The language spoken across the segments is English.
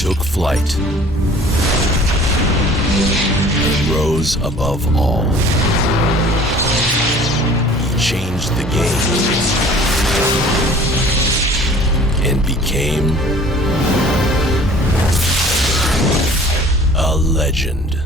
Took flight and rose above all. He changed the game and became a legend.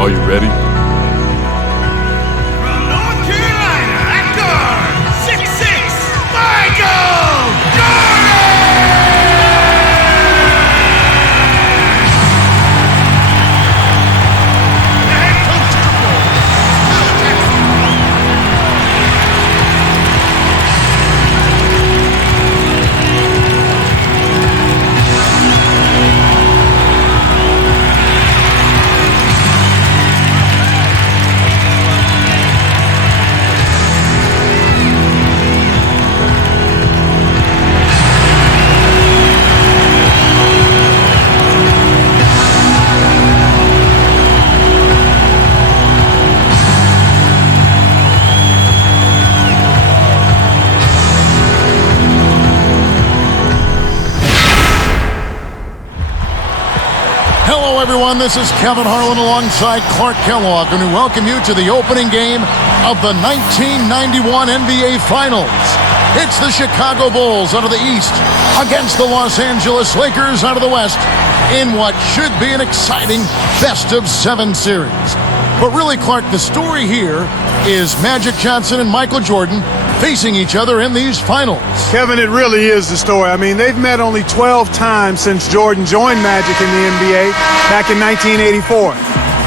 Are you ready? From North Carolina, at guard, 6'6", Michael Jordan! The head coach of the Bulls, Phil Jackson. Hello everyone, this is Kevin Harlan alongside Clark Kellogg, and we welcome you to the opening game of the 1991 NBA Finals. It's the Chicago Bulls out of the East against the Los Angeles Lakers out of the West in what should be an exciting best-of-7 series. But really, Clark, the story here is Magic Johnson and Michael Jordan facing each other in these finals. Kevin, it really is the story. I mean, they've met only 12 times since Jordan joined Magic in the NBA back in 1984.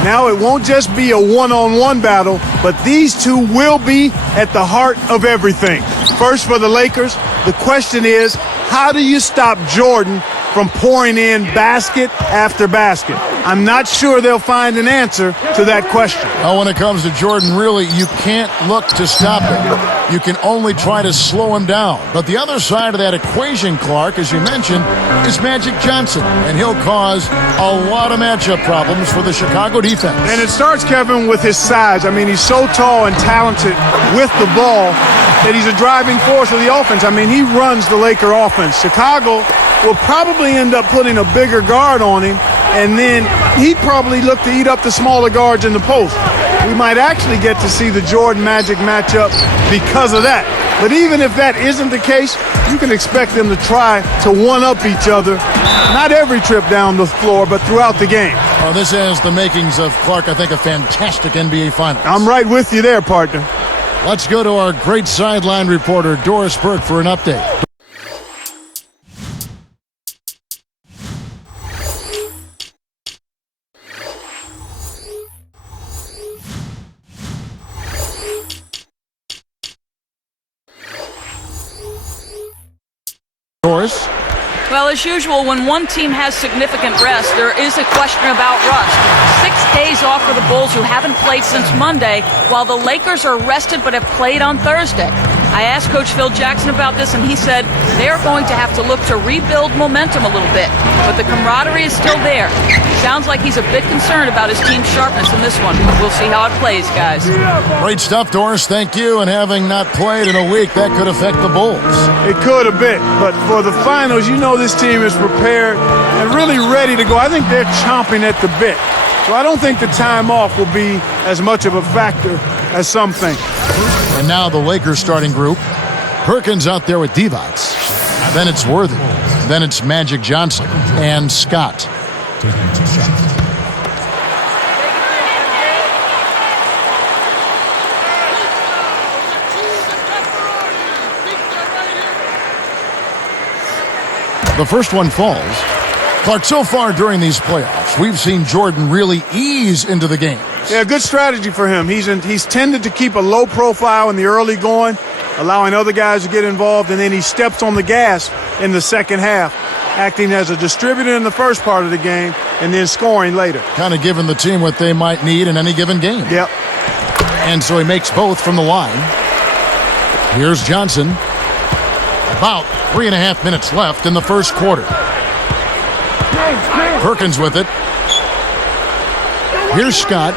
Now it won't just be a one-on-one battle, but these two will be at the heart of everything. First, for the Lakers, the question is, how do you stop Jordan from pouring in basket after basket? I'm not sure they'll find an answer to that question. Well, when it comes to Jordan, really, you can't look to stop him. You can only try to slow him down. But the other side of that equation, Clark, as you mentioned, is Magic Johnson, and he'll cause a lot of matchup problems for the Chicago defense. And it starts, Kevin, with his size. I mean, he's so tall and talented with the ball that he's a driving force of the offense. I mean, he runs the Laker offense. Chicago will probably end up putting a bigger guard on him, and then he'd probably look to eat up the smaller guards in the post. We might actually get to see the Jordan-Magic matchup because of that. But even if that isn't the case, you can expect them to try to one-up each other, not every trip down the floor, but throughout the game. Oh, this has the makings of, Clark, I think, a fantastic NBA Finals. I'm right with you there, partner. Let's go to our great sideline reporter, Doris Burke, for an update. Doris? Well, as usual, when one team has significant rest, there is a question about rust. 6 days off for the Bulls, who haven't played since Monday, while the Lakers are rested but have played on Thursday. I asked Coach Phil Jackson about this, and he said they are going to have to look to rebuild momentum a little bit, but the camaraderie is still there. Sounds like he's a bit concerned about his team's sharpness in this one. We'll see how it plays, guys. Great stuff, Doris. Thank you. And having not played in a week, that could affect the Bulls. It could a bit, but for the finals, you know this team is prepared and really ready to go. I think they're chomping at the bit. So I don't think the time off will be as much of a factor as some think. And now the Lakers starting group. Perkins out there with Divac. Then it's Worthy. Then it's Magic Johnson and Scott. Taking 2 shots. The first one falls. Clark, so far during these playoffs, we've seen Jordan really ease into the game. Yeah, good strategy for him. He's tended to keep a low profile in the early going, allowing other guys to get involved, and then he steps on the gas in the second half, acting as a distributor in the first part of the game and then scoring later. Kind of giving the team what they might need in any given game. Yep. And so he makes both from the line. Here's Johnson. About 3.5 minutes left in the first quarter. Perkins with it. Here's Scott.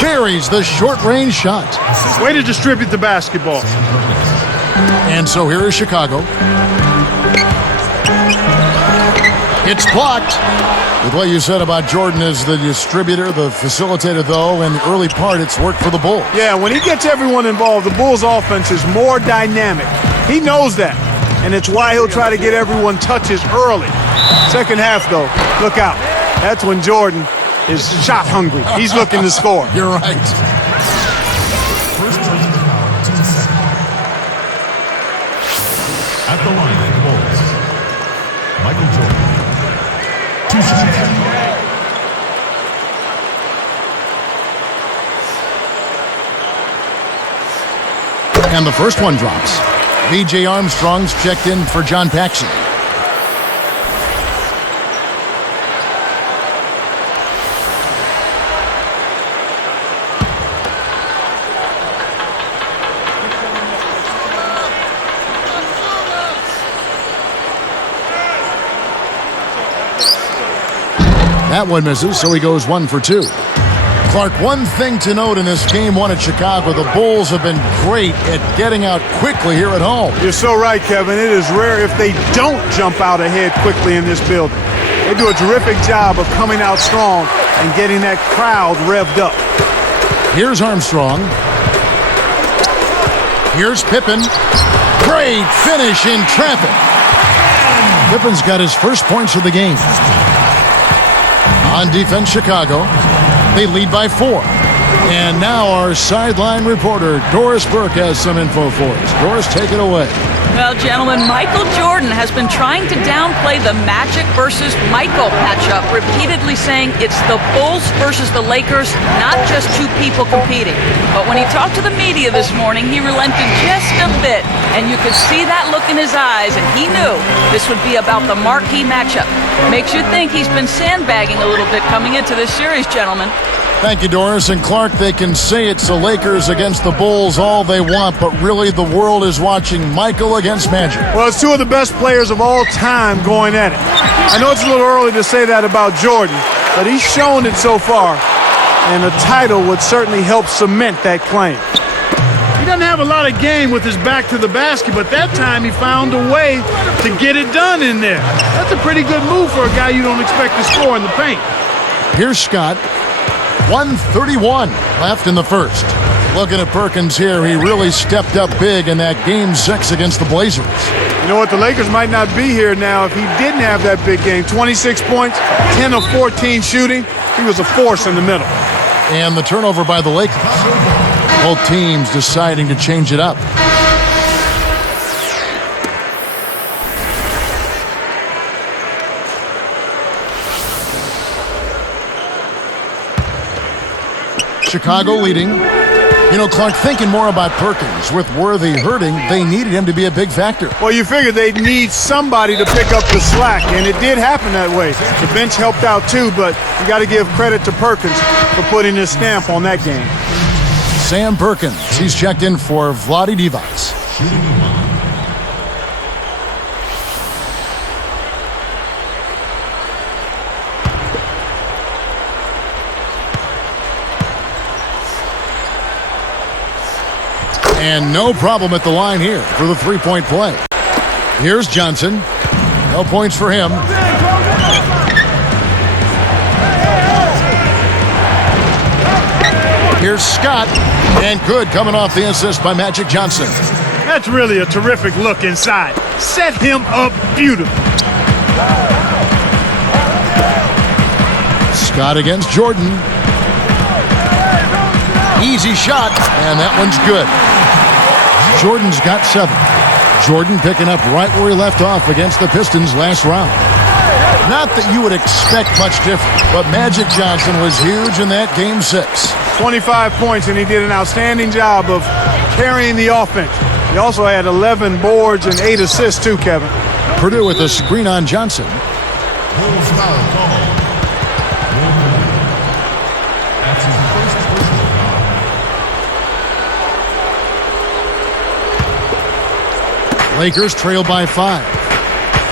Buries the short-range shot. Way to distribute the basketball. And so here is Chicago. It's blocked. With what you said about Jordan as the distributor, the facilitator, though, in the early part, it's worked for the Bulls. Yeah, when he gets everyone involved, the Bulls' offense is more dynamic. He knows that, and it's why he'll try to get everyone touches early. Second half, though, look out. That's when Jordan is shot hungry. He's looking to score. You're right. First personal foul, 2 seconds. At the line for the Bulls, Michael Jordan. 2 shots. And the first one drops. B.J. Armstrong's checked in for John Paxson. That one misses, so he goes 1 for 2. Clark, one thing to note in this game one at Chicago, the Bulls have been great at getting out quickly here at home. You're so right, Kevin. It is rare if they don't jump out ahead quickly in this building. They do a terrific job of coming out strong and getting that crowd revved up. Here's Armstrong. Here's Pippen. Great finish in traffic. Pippen's got his first points of the game. On defense, Chicago. They lead by 4. And now our sideline reporter, Doris Burke, has some info for us. Doris, take it away. Well, gentlemen, Michael Jordan has been trying to downplay the Magic versus Michael matchup, repeatedly saying it's the Bulls versus the Lakers, not just two people competing. But when he talked to the media this morning, he relented just a bit, and you could see that look in his eyes, and he knew this would be about the marquee matchup. Makes you think he's been sandbagging a little bit coming into this series, gentlemen. Thank you, Doris. And Clark, they can say it's the Lakers against the Bulls all they want, but really the world is watching Michael against Magic. Well, it's two of the best players of all time going at it. I know it's a little early to say that about Jordan, but he's shown it so far, and a title would certainly help cement that claim. He doesn't have a lot of game with his back to the basket, but that time he found a way to get it done in there. That's a pretty good move for a guy you don't expect to score in the paint. Here's Scott. 1:31 left in the first. Looking at Perkins here, he really stepped up big in that Game 6 against the Blazers. You know what? The Lakers might not be here now if he didn't have that big game. 26 points, 10 of 14 shooting. He was a force in the middle. And the turnover by the Lakers. Both teams deciding to change it up. Chicago leading. You know, Clark, thinking more about Perkins. With Worthy hurting, they needed him to be a big factor. Well, you figure they'd need somebody to pick up the slack, and it did happen that way. The bench helped out too, but you got to give credit to Perkins for putting his stamp on that game. Sam Perkins, he's checked in for Vlade Divac. And no problem at the line here for the three-point play. Here's Johnson. No points for him. Here's Scott. And good coming off the assist by Magic Johnson. That's really a terrific look inside. Set him up beautifully. Scott against Jordan. Easy shot, and that one's good. Jordan's got 7. Jordan picking up right where he left off against the Pistons last round. Not that you would expect much different, but Magic Johnson was huge in that Game 6. 25 points, and he did an outstanding job of carrying the offense. He also had 11 boards and 8 assists too, Kevin. Purdue with a screen on Johnson. Bulls foul call. That's his first personal foul. Lakers trail by 5.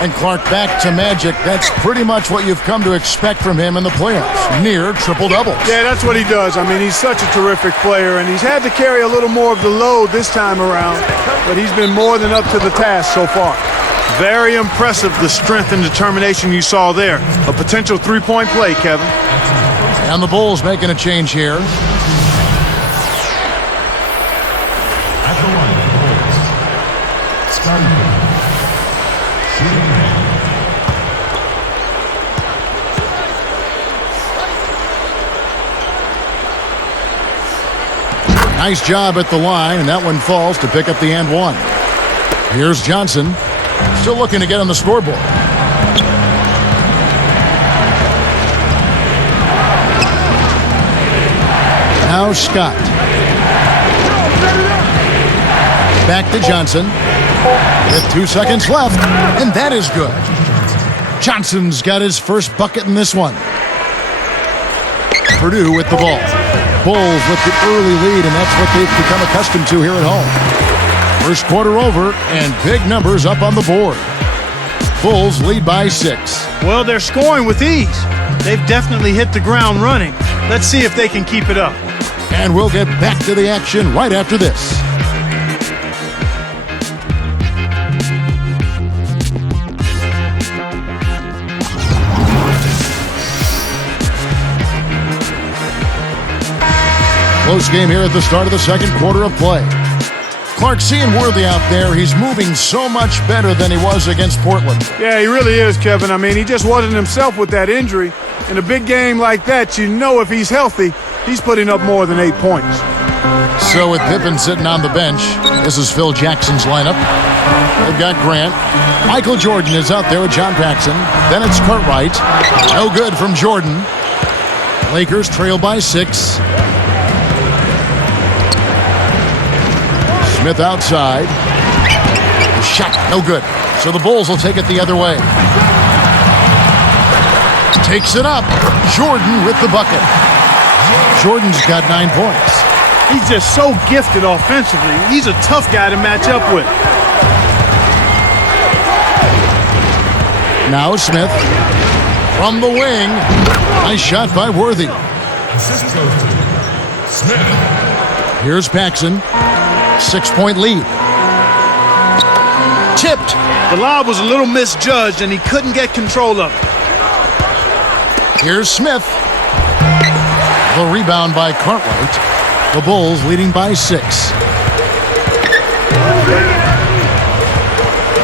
And Clark back to Magic. That's pretty much what you've come to expect from him in the playoffs. Near triple-doubles. Yeah, that's what he does. I mean, he's such a terrific player, and he's had to carry a little more of the load this time around, but he's been more than up to the task so far. Very impressive, the strength and determination you saw there. A potential three-point play, Kevin. And the Bulls making a change here. At the line, the Bulls. Starting shooting man. Nice job at the line, and that one falls to pick up the and one. Here's Johnson, still looking to get on the scoreboard. Now Scott. Back to Johnson. With 2 seconds left, and that is good. Johnson's got his first bucket in this one. Purdue with the ball. Bulls with the early lead, and that's what they've become accustomed to here at home. First quarter over, and big numbers up on the board. Bulls lead by 6. Well, they're scoring with ease. They've definitely hit the ground running. Let's see if they can keep it up. And we'll get back to the action right after this. Close game here at the start of the second quarter of play. Clark seeing Worthy out there. He's moving so much better than he was against Portland. Yeah, he really is, Kevin. I mean, he just wasn't himself with that injury. In a big game like that, you know if he's healthy, he's putting up more than 8 points. So with Pippen sitting on the bench, this is Phil Jackson's lineup. They've got Grant. Michael Jordan is out there with John Paxson. Then it's Cartwright. No good from Jordan. Lakers trail by 6. Smith outside. Shot, no good. So the Bulls will take it the other way. Takes it up. Jordan with the bucket. Jordan's got 9 points. He's just so gifted offensively. He's a tough guy to match up with. Now Smith from the wing. Nice shot by Worthy. Assist goes to Smith. Here's Paxson. 6-point lead. Tipped. The lob was a little misjudged, and he couldn't get control of it. Here's Smith. The rebound by Cartwright. The Bulls leading by 6.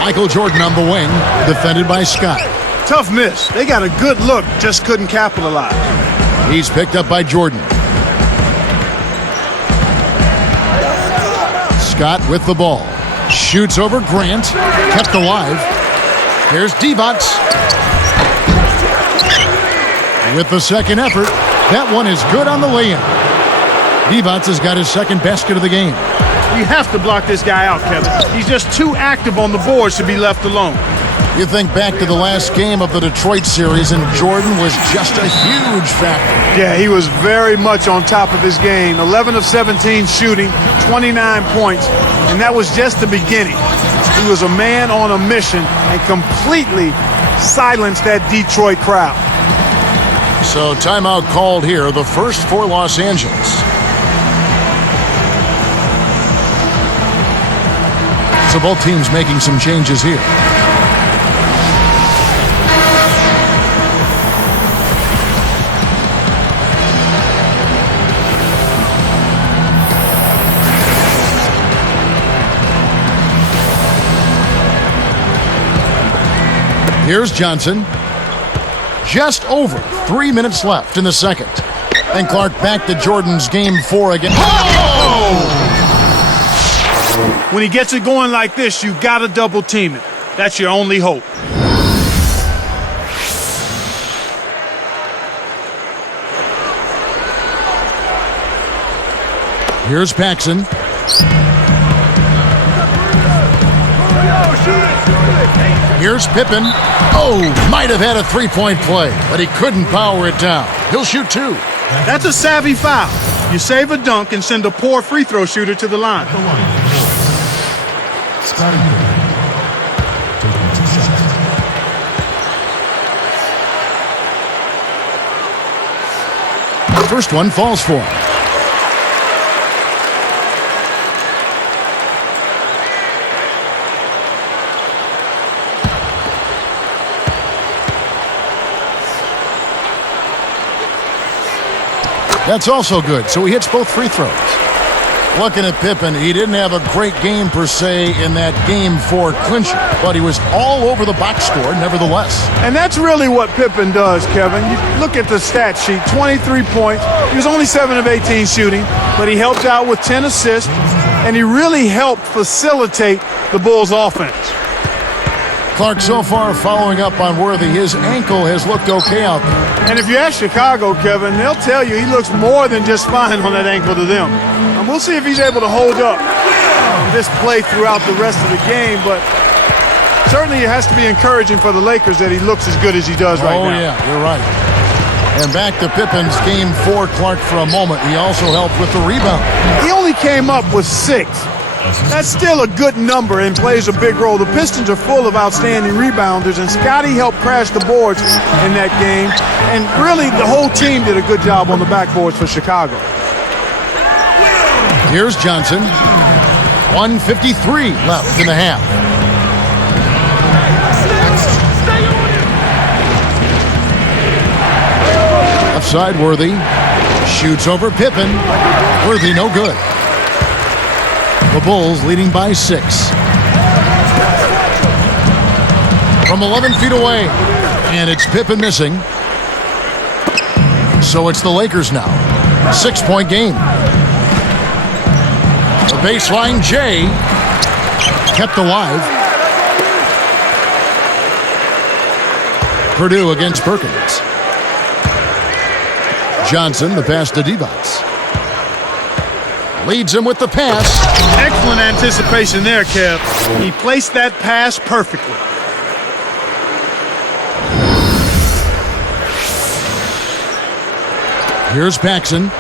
Michael Jordan on the wing, defended by Scott. Tough miss. They got a good look, just couldn't capitalize. He's picked up by Jordan. Scott with the ball. Shoots over Grant. Kept alive. Here's Divac. With the second effort. That one is good on the lay-in. Divac has got his second basket of the game. You have to block this guy out, Kevin. He's just too active on the boards to be left alone. You think back to the last game of the Detroit series, and Jordan was just a huge factor. Yeah, he was very much on top of his game. 11 of 17 shooting, 29 points, and that was just the beginning. He was a man on a mission and completely silenced that Detroit crowd. So timeout called here, the first for Los Angeles. So both teams making some changes here. Here's Johnson. Just over 3 minutes left in the second. And Clark back to Jordan's game 4 again. When he gets it going like this, you got to double team it. That's your only hope. Here's Paxson. Here's Pippen. Oh, might have had a three-point play, but he couldn't power it down. He'll shoot 2. That's a savvy foul. You save a dunk and send a poor free throw shooter to the line. Scotty taking 2 shots. The first one falls for him. That's also good, so he hits both free throws. Looking at Pippen, he didn't have a great game per se in that game 4 clincher, but he was all over the box score nevertheless. And that's really what Pippen does, Kevin. You look at the stat sheet, 23 points. He was only 7 of 18 shooting, but he helped out with 10 assists, and he really helped facilitate the Bulls' offense. Clark so far following up on Worthy. His ankle has looked okay out there. And if you ask Chicago, Kevin, they'll tell you he looks more than just fine on that ankle to them. And we'll see if he's able to hold up this play throughout the rest of the game, but certainly it has to be encouraging for the Lakers that he looks as good as he does right now. Oh, yeah, you're right. And back to Pippen's game 4, Clark, for a moment. He also helped with the rebound. He only came up with 6. That's still a good number and plays a big role. The Pistons are full of outstanding rebounders, and Scotty helped crash the boards in that game. And really, the whole team did a good job on the backboards for Chicago. Here's Johnson. 1:53 left in the half. Left side, Worthy. Shoots over Pippen. Worthy, no good. The Bulls leading by 6. From 11 feet away. And it's Pippen missing. So it's the Lakers now. 6-point game. The baseline, Jay. Kept alive. Purdue against Perkins. Johnson, the pass to Divac. Leads him with the pass. Excellent anticipation there, Kev. He placed that pass perfectly. Here's Paxson.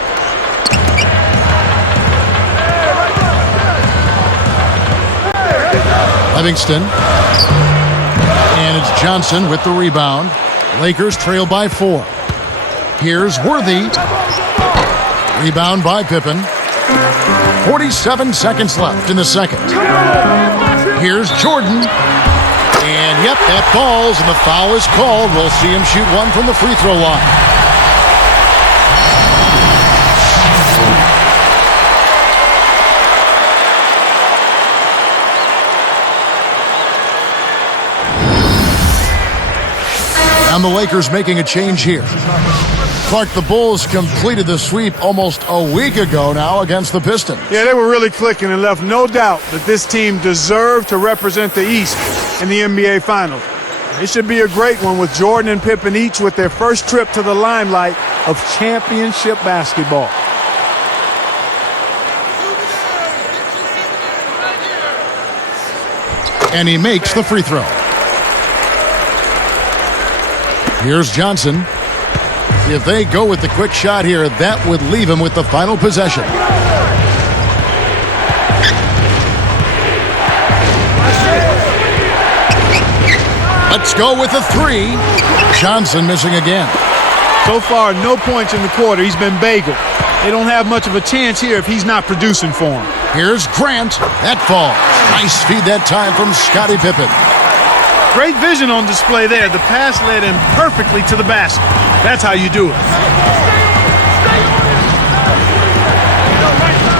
Livingston. And it's Johnson with the rebound. Lakers trail by 4. Here's Worthy. Rebound by Pippen. 47 seconds left in the second. Here's Jordan. And yep, that falls, and the foul is called. We'll see him shoot 1 from the free throw line. And the Lakers making a change here. Clark, the Bulls completed the sweep almost a week ago now against the Pistons. Yeah, they were really clicking and left no doubt that this team deserved to represent the East in the NBA Finals. It should be a great one with Jordan and Pippen each with their first trip to the limelight of championship basketball. And he makes the free throw. Here's Johnson. If they go with the quick shot here, that would leave him with the final possession. Let's go with a 3. Johnson missing again. So far, no points in the quarter. He's been bageled. They don't have much of a chance here if he's not producing for them. Here's Grant. That falls. Nice feed that time from Scottie Pippen. Great vision on display there. The pass led him perfectly to the basket. That's how you do it.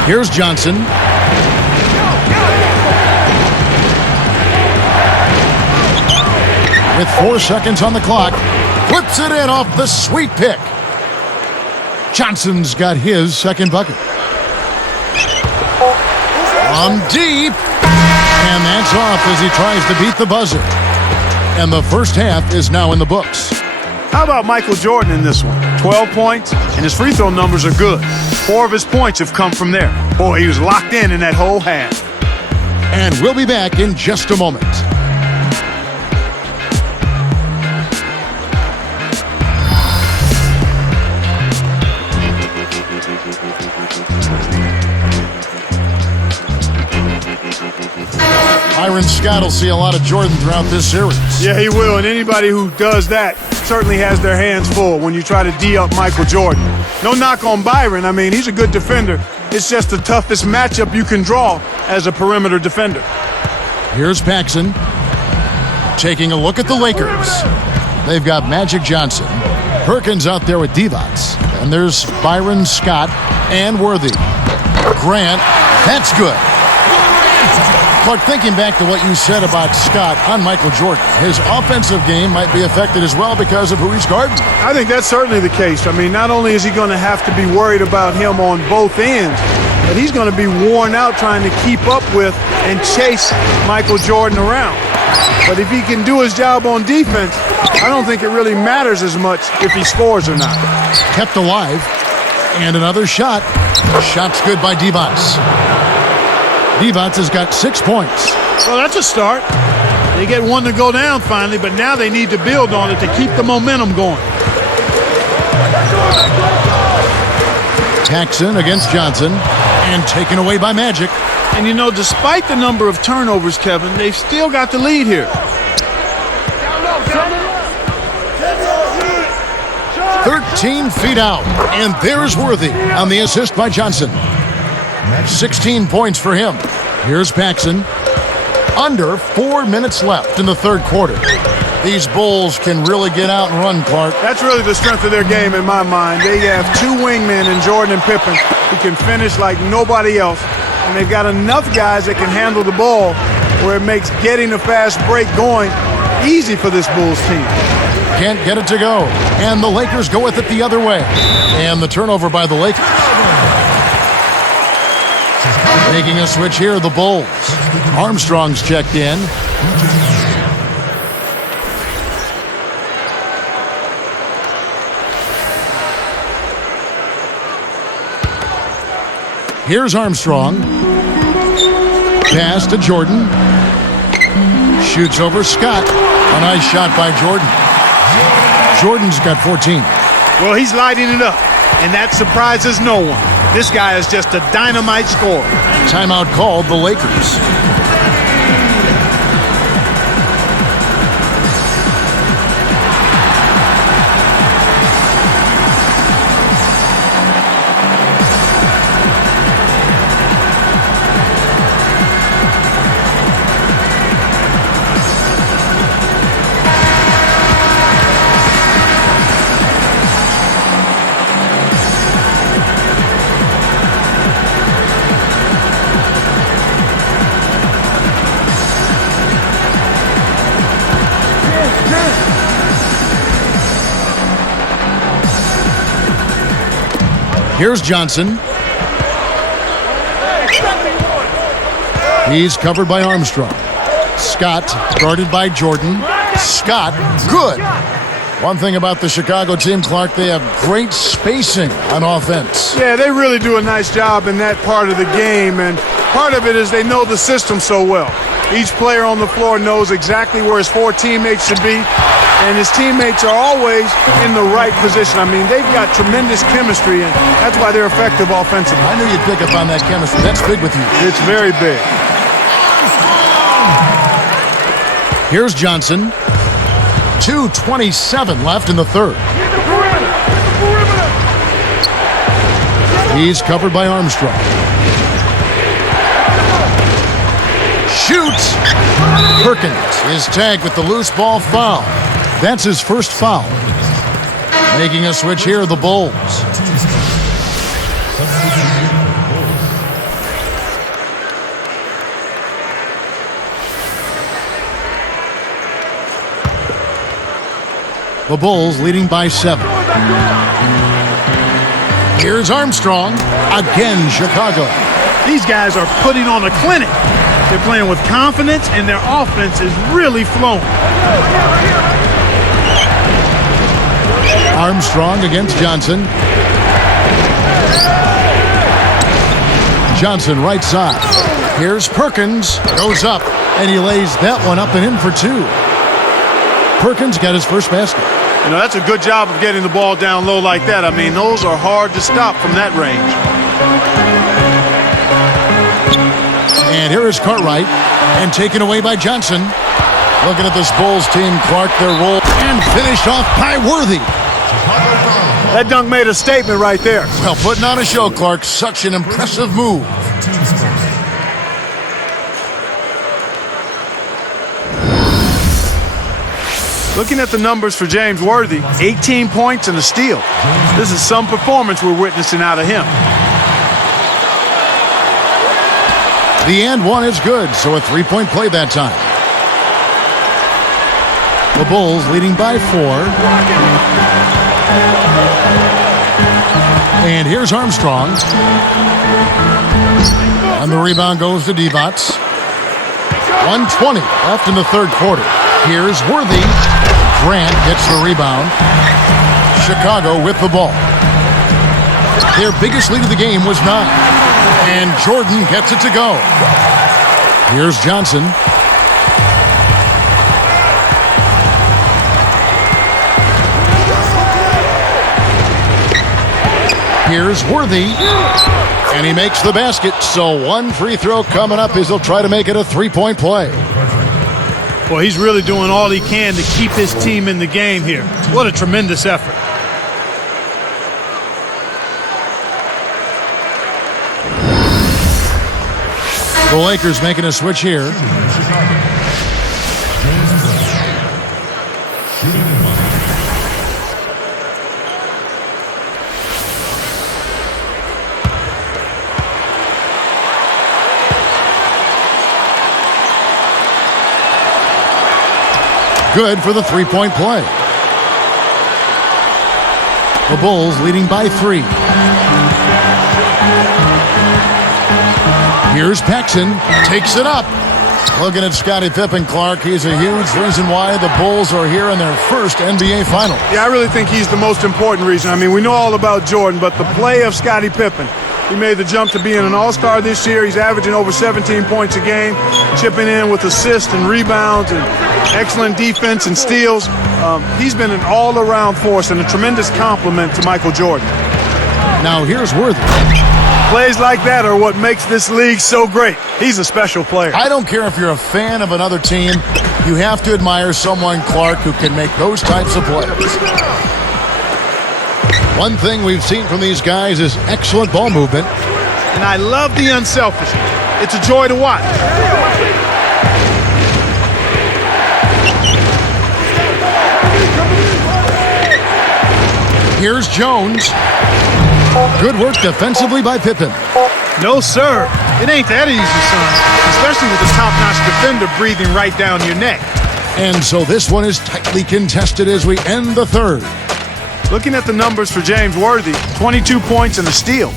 Here's Johnson. with 4 seconds on the clock. Flips it in off the sweet pick. Johnson's got his second bucket. From deep. And that's off as he tries to beat the buzzer. And the first half is now in the books. How about Michael Jordan in this one? 12 points, and his free throw numbers are good. 4 of his points have come from there. Boy, he was locked in that whole half. And we'll be back in just a moment. Byron Scott will see a lot of Jordan throughout this series. Yeah, he will, and anybody who does that certainly has their hands full when you try to D-up Michael Jordan. No knock on Byron. I mean, he's a good defender. It's just the toughest matchup you can draw as a perimeter defender. Here's Paxson taking a look at the Lakers. They've got Magic Johnson, Perkins out there with Divac, and there's Byron Scott and Worthy. Grant, that's good. But thinking back to what you said about Scott on Michael Jordan, his offensive game might be affected as well because of who he's guarding. I think that's certainly the case. I mean, not only is he going to have to be worried about him on both ends, but he's going to be worn out trying to keep up with and chase Michael Jordan around. But if he can do his job on defense, I don't think it really matters as much if he scores or not. Kept alive, and another shot. Shot's good by Divac. Divac has got 6 points. Well, that's a start. They get one to go down finally, but now they need to build on it to keep the momentum going. Paxson against Johnson, and taken away by Magic. And you know, despite the number of turnovers, Kevin, they've still got the lead here. 13 feet out, and there's Worthy on the assist by Johnson. 16 points for him. Here's Paxson. Under 4 minutes left in the third quarter. These Bulls can really get out and run, Clark. That's really the strength of their game in my mind. They have 2 wingmen in Jordan and Pippen who can finish like nobody else. And they've got enough guys that can handle the ball where it makes getting a fast break going easy for this Bulls team. Can't get it to go. And the Lakers go with it the other way. And the turnover by the Lakers. Making a switch here, the Bulls. Armstrong's checked in. Here's Armstrong. Pass to Jordan. Shoots over Scott. A nice shot by Jordan. Jordan's got 14. Well, he's lighting it up, and that surprises no one. This guy is just a dynamite scorer. Timeout called the Lakers. Here's Johnson. He's covered by Armstrong. Scott guarded by Jordan. Scott, good. One thing about the Chicago team, Clark, they have great spacing on offense. Yeah, they really do a nice job in that part of the game, and part of it is they know the system so well. Each player on the floor knows exactly where his 4 teammates should be, and his teammates are always in the right position. I mean, they've got tremendous chemistry, and that's why they're effective offensively. I knew you'd pick up on that chemistry. That's big with you. It's very big. Here's Johnson. 2:27 left in the third. He's covered by Armstrong. Shoots! Perkins is tagged with the loose ball foul. That's his first foul. Making a switch here, the Bulls. The Bulls leading by 7. Here's Armstrong. Again, Chicago. These guys are putting on a clinic. They're playing with confidence, and their offense is really flowing. Armstrong against Johnson. Johnson right side. Here's Perkins. Goes up, and he lays that one up and in for 2. Perkins got his first basket. You know, that's a good job of getting the ball down low like that. I mean, those are hard to stop from that range. And here is Cartwright, and taken away by Johnson. Looking at this Bulls team, Clark, their roll, and finished off by Worthy. That dunk made a statement right there. Well, putting on a show, Clark. Such an impressive move. Looking at the numbers for James Worthy, 18 points and a steal. This is some performance we're witnessing out of him. The and one is good, so a 3-point play that time. The Bulls leading by 4. And here's Armstrong. And the rebound goes to Divac. 1:20 left in the third quarter. Here's Worthy. Grant gets the rebound. Chicago with the ball. Their biggest lead of the game was 9. And Jordan gets it to go. Here's Johnson. Here's Worthy. And he makes the basket. So one free throw coming up as he'll try to make it a 3-point play. Well, he's really doing all he can to keep his team in the game here. What a tremendous effort. The Lakers making a switch here. Good for the 3-point play. The Bulls leading by 3. Here's Paxson. Takes it up. Looking at Scottie Pippen, Clark. He's a huge reason why the Bulls are here in their first NBA Finals. Yeah, I really think he's the most important reason. I mean, we know all about Jordan, but the play of Scottie Pippen. He made the jump to being an all-star this year. He's averaging over 17 points a game, chipping in with assists and rebounds and excellent defense and steals. He's been an all-around force and a tremendous compliment to Michael Jordan. Now here's Worthy. Plays like that are what makes this league so great. He's a special player. I don't care if you're a fan of another team. You have to admire someone, Clark, who can make those types of plays. One thing we've seen from these guys is excellent ball movement. And I love the unselfishness. It's a joy to watch. Here's Jones. Good work defensively by Pippen. No, sir. It ain't that easy, son. Especially with a top-notch defender breathing right down your neck. And so this one is tightly contested as we end the third. Looking at the numbers for James Worthy, 22 points and a steal.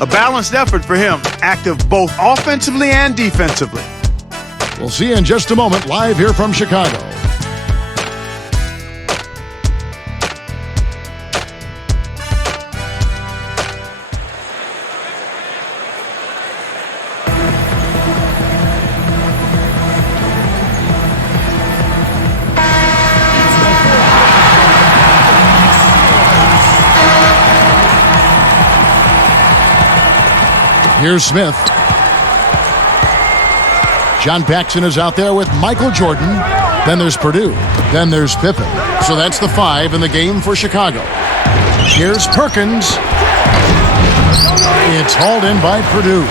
A balanced effort for him, active both offensively and defensively. We'll see you in just a moment, live here from Chicago. Here's Smith. John Paxson is out there with Michael Jordan. Then there's Purdue. Then there's Pippen. So that's the 5 in the game for Chicago. Here's Perkins. It's hauled in by Purdue.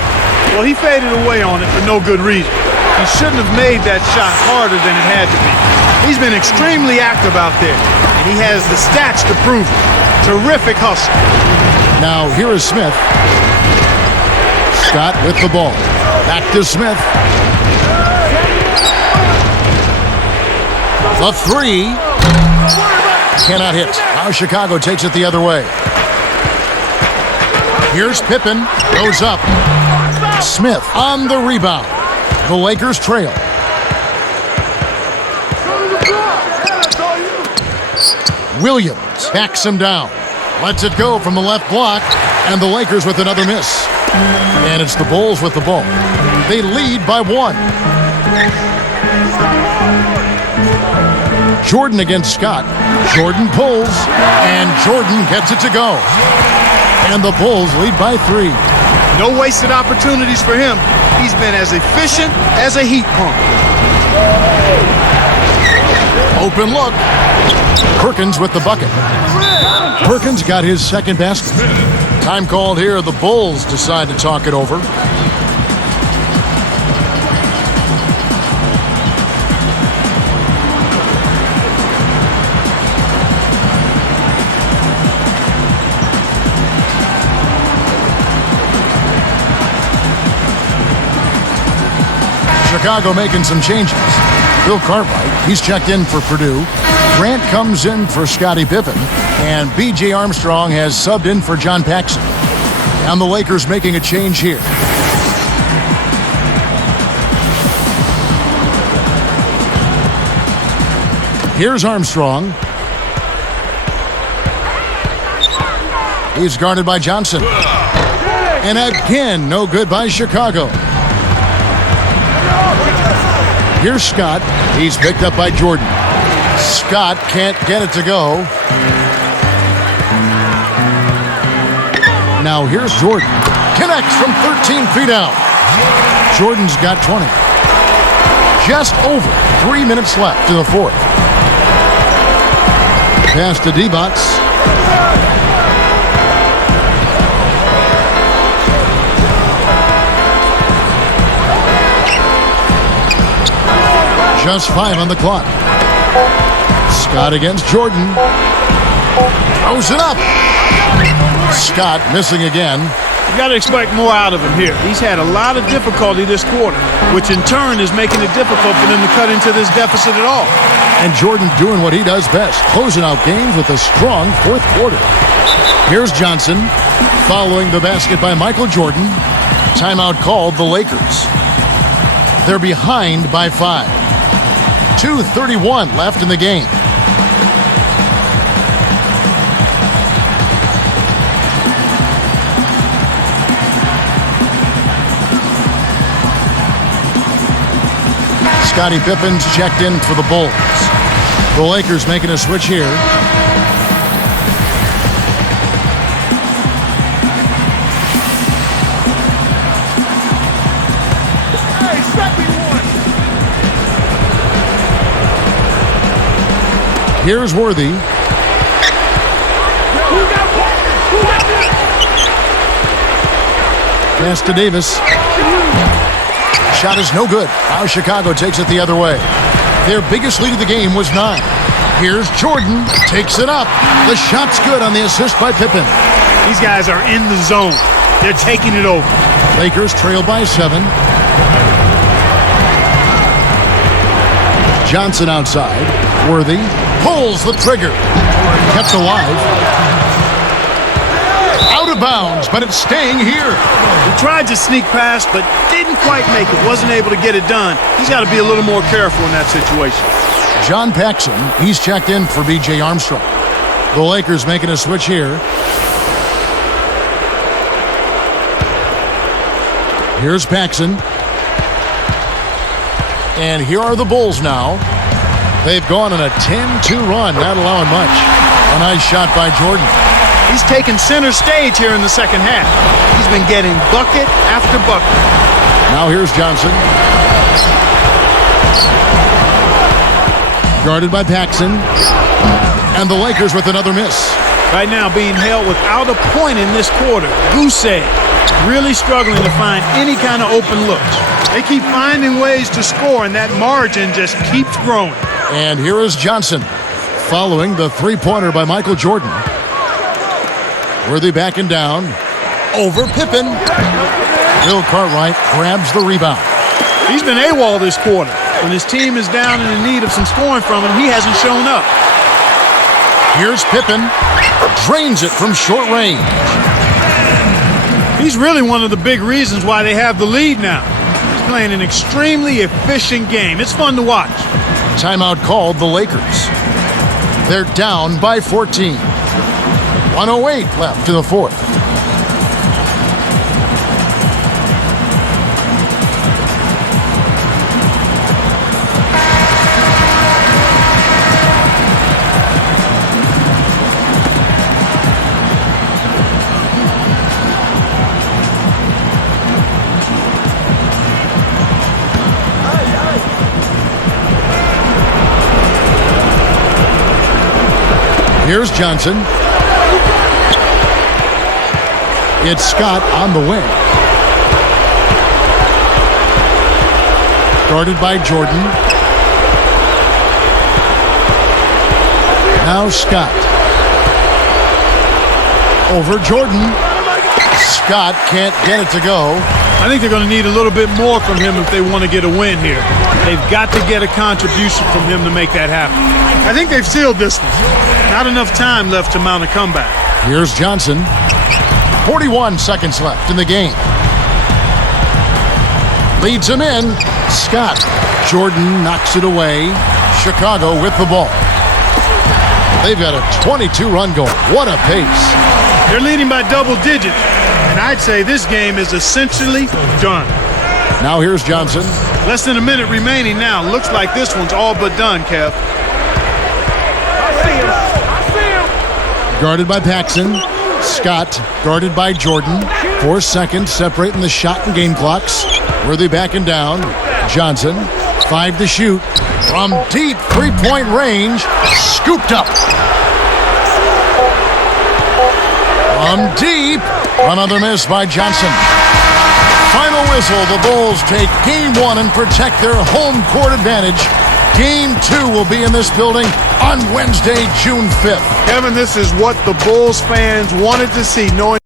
Well, he faded away on it for no good reason. He shouldn't have made that shot harder than it had to be. He's been extremely active out there, and he has the stats to prove it. Terrific hustle. Now here is Smith. Scott with the ball. Back to Smith. The 3. Cannot hit. Now Chicago takes it the other way. Here's Pippen. Goes up. Smith on the rebound. The Lakers trail. Williams backs him down. Lets it go from the left block. And the Lakers with another miss. And it's the Bulls with the ball. They lead by 1. Jordan against Scott. Jordan pulls, and Jordan gets it to go. And the Bulls lead by 3. No wasted opportunities for him. He's been as efficient as a heat pump. Open look. Perkins with the bucket. Perkins got his second basket. Time called here. The Bulls decide to talk it over. Chicago making some changes. Bill Cartwright, he's checked in for Purdue. Grant comes in for Scottie Pippen. And B.J. Armstrong has subbed in for John Paxson. And the Lakers making a change here. Here's Armstrong. He's guarded by Johnson. And again, no good by Chicago. Here's Scott. He's picked up by Jordan. Scott can't get it to go. Now here's Jordan. Connects from 13 feet out. Jordan's got 20. Just over 3 minutes left to the fourth. Pass to D-Bots. Just 5 on the clock. Scott against Jordan. Throws it up. Scott missing again. You got to expect more out of him here. He's had a lot of difficulty this quarter, which in turn is making it difficult for them to cut into this deficit at all. And Jordan doing what he does best, closing out games with a strong fourth quarter. Here's Johnson, following the basket by Michael Jordan. Timeout called the Lakers. They're behind by 5. 2:31 left in the game. Scottie Pippen's checked in for the Bulls. The Lakers making a switch here. Here's Worthy. Pass to Davis. Shot is no good. Now Chicago takes it the other way. Their biggest lead of the game was 9. Here's Jordan. Takes it up. The shot's good on the assist by Pippen. These guys are in the zone. They're taking it over. Lakers trail by 7. Johnson outside. Worthy pulls the trigger. Kept alive. Out of bounds, but it's staying here. He tried to sneak past, but didn't quite make it. Wasn't able to get it done. He's got to be a little more careful in that situation. John Paxson, he's checked in for B.J. Armstrong. The Lakers making a switch here. Here's Paxson. And here are the Bulls now. They've gone on a 10-2 run, not allowing much. A nice shot by Jordan. He's taken center stage here in the second half. He's been getting bucket after bucket. Now here's Johnson. Guarded by Paxson. And the Lakers with another miss. Right now being held without a point in this quarter. Goose egg. Really struggling to find any kind of open looks. They keep finding ways to score, and that margin just keeps growing. And here is Johnson, following the three-pointer by Michael Jordan. Worthy backing down. Over Pippen. Bill Cartwright grabs the rebound. He's been AWOL this quarter. When his team is down and in need of some scoring from him, he hasn't shown up. Here's Pippen. Drains it from short range. He's really one of the big reasons why they have the lead now. He's playing an extremely efficient game. It's fun to watch. Timeout called the Lakers. They're down by 14. 1:08 left in the fourth. Here's Johnson. It's Scott on the wing. Guarded by Jordan. Now Scott. Over Jordan. Scott can't get it to go. I think they're going to need a little bit more from him if they want to get a win here. They've got to get a contribution from him to make that happen. I think they've sealed this one. Not enough time left to mount a comeback. Here's Johnson. 41 seconds left in the game. Leads him in. Scott. Jordan knocks it away. Chicago with the ball. They've got a 22-run goal. What a pace. They're leading by double digits. And I'd say this game is essentially done. Now here's Johnson. Less than a minute remaining now. Looks like this one's all but done, Kev. Guarded by Paxson. Scott guarded by Jordan. 4 seconds separating the shot and game clocks. Worthy backing down. Johnson, 5 to shoot. From deep three-point range. Scooped up. From deep. Another miss by Johnson. Final whistle. The Bulls take game 1 and protect their home court advantage. Game 2 will be in this building on Wednesday, June 5th. Kevin, this is what the Bulls fans wanted to see, knowing